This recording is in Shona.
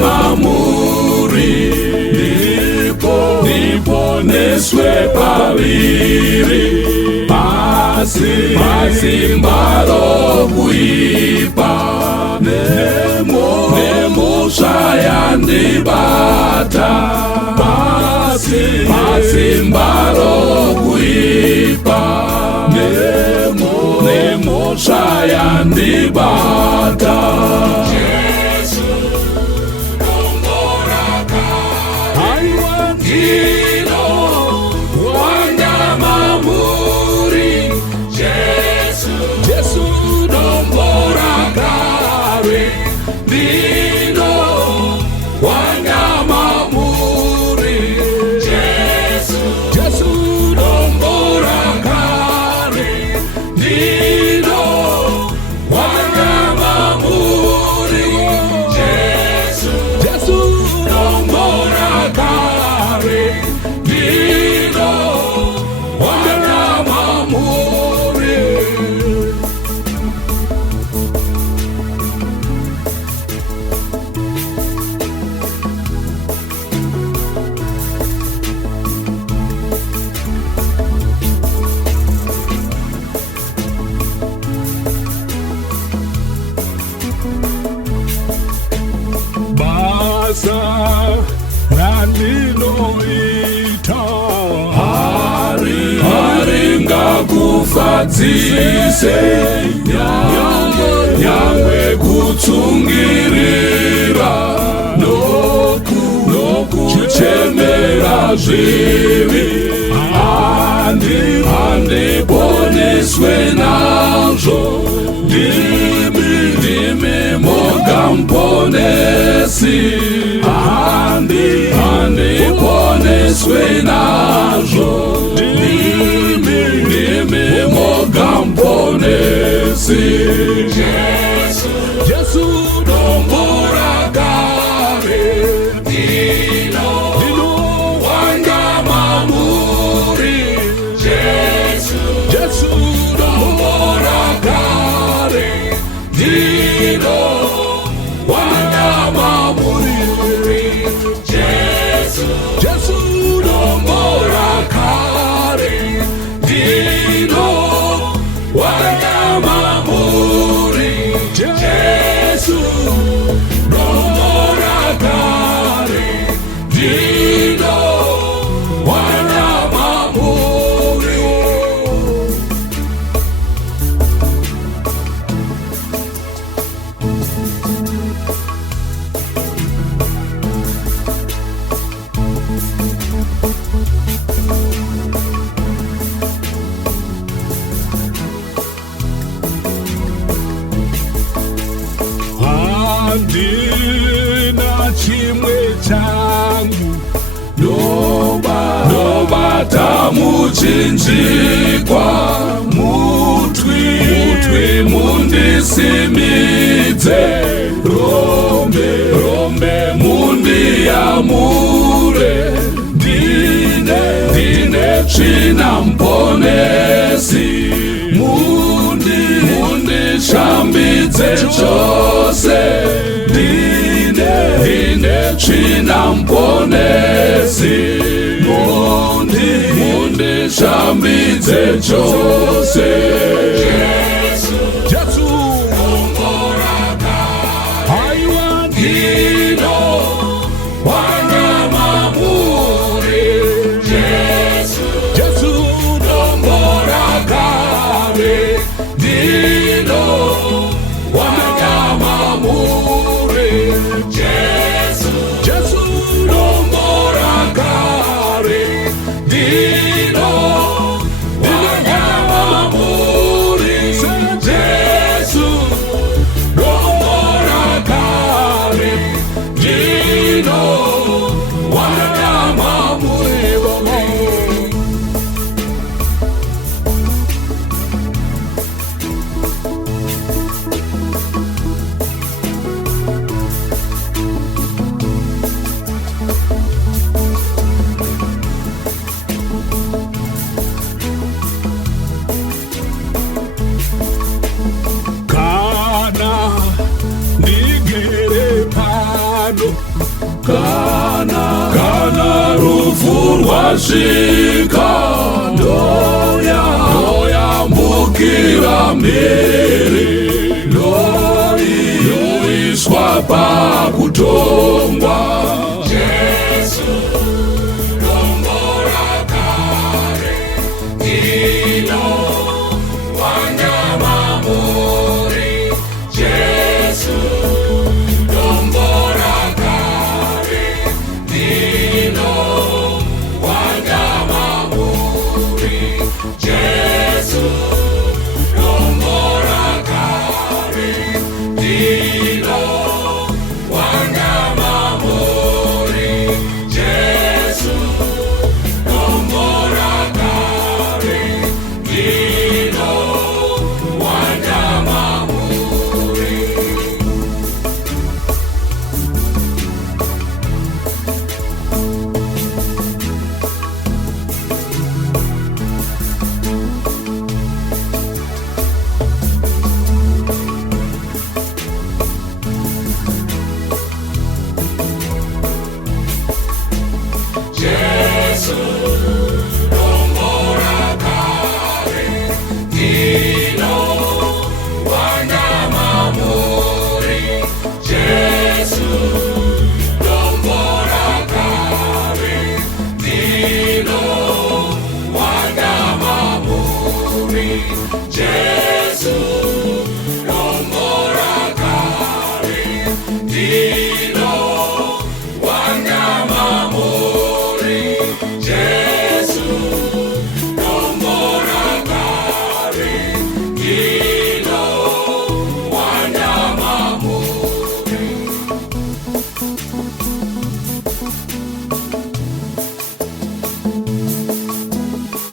mamuri, niponeswe paviri, pasimbaro kuipa, nemosva yandibata, pasimbaro kuipa, nemosva yandibata. Haringakufadzise nyangwe kutsungirira nokuchemera zvivi, handiponeswe nazvo, ndimi mogamponesi, handiponeswe nazvo, ndimi mogamponesi. Jesu dombo rakare, dino wanga mamuri, Jesu dombo rakare, dino wanga mamuri, Jesu dombo rakare, dino wanga mamuri, Jesu dombo rakare, dino wanga mamuri. Handina chimwe changu nobata muchinjikwa, mutwi mundisimidze, rombe mundiyamure, ndine tsvina mponesi, mundishambidze chose, ndine tsvina mponesi, mundishambidze chose. Jesu haiwa ndino wanga mamuri, Jesu dombo rakare, dino wanga mamuri, Jesu dombo rakare, dino wanga mamuri. urwasvika ndoyambukira mhiri ndoiswa pakutongwa. Jesu dombo rakare ndino wanyama muri. Jesu dombo rakare ndino wanyama muri. Jesu dombo rakare ndino wanyama muri. Jesu dombo rakare ndino wanyama muri. Jesu dombo rakare ndino wanyama muri. Jesu dombo rakare ndino wanyama muri.